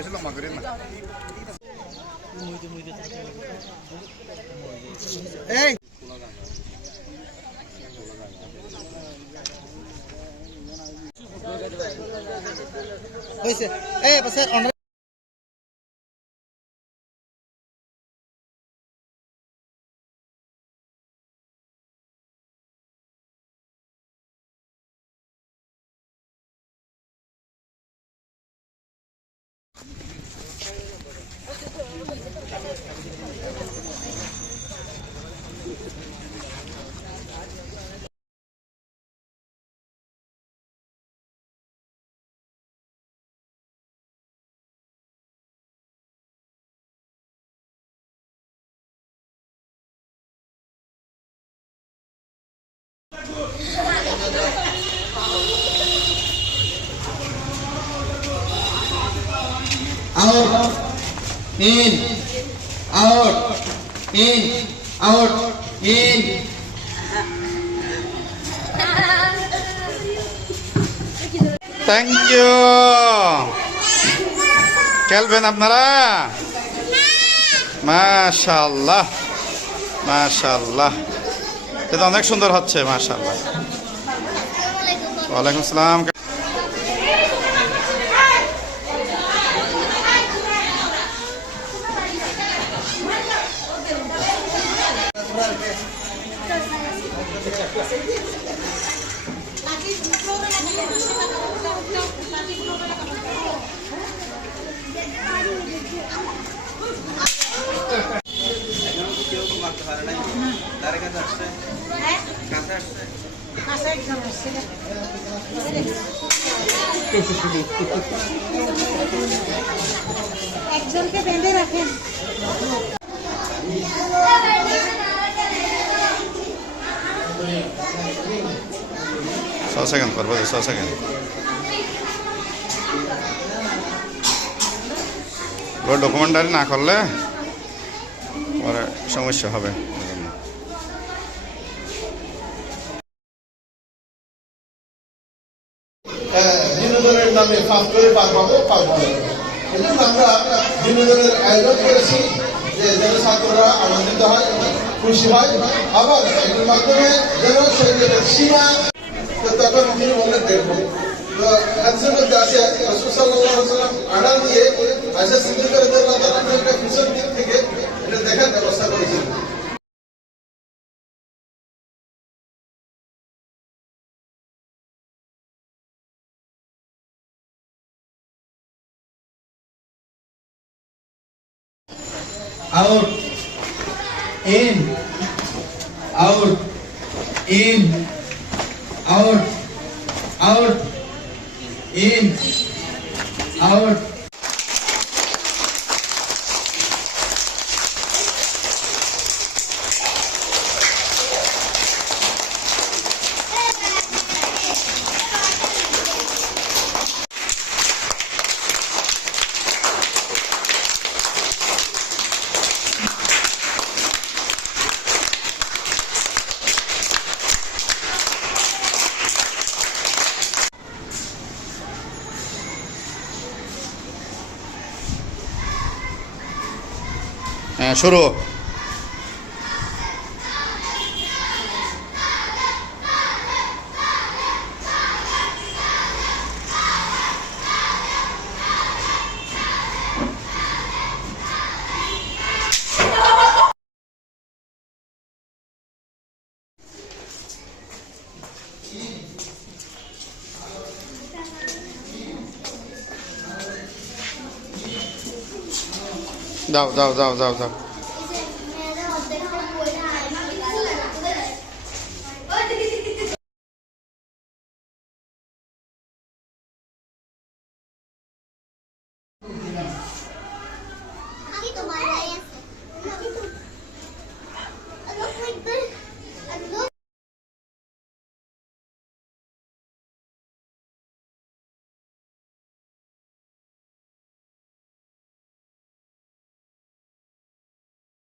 বেশি লম্বা করি না। এই হইছে এই পাশে out, in, out, in, out, in. Thank you. খেলবেন আপনারা? মাশাআল্লাহ, মাশাআল্লাহ, এটা অনেক সুন্দর হচ্ছে। মাশাআল্লাহ। ওয়ালাইকুম আসসালাম। একজনকে বেঁধে রাখেন। 6 সেকেন্ড করবো, 6 সেকেন্ড। ডকুমেন্টারি না করলে পরে সমস্যা হবে। বিনোদনের নামে ফাঁস করে পার পাবো। এজন্য আমরা বিনোদনের আয়োজন করেছি যে যেন ছাত্ররা আনন্দিত হয়, খুশি হয়, আবার এর মাধ্যমে যেন শরীরের সীমা। তখন তিনি বললেন দেখবো তো হাদিসের মধ্যে আছে রাসূল সাল্লাল্লাহু আলাইহি ওয়াসাল্লাম আড়াল দিয়ে আয়েশা সিদ্দিকা রাদিয়াল্লাহু তাআলা একটা পিছন দিক থেকে এটা দেখার ব্যবস্থা করেছিলেন। Out, in, out, in, out, out, in, out. হ্যাঁ, শুরু। যাও যাও যাও যাও যাও।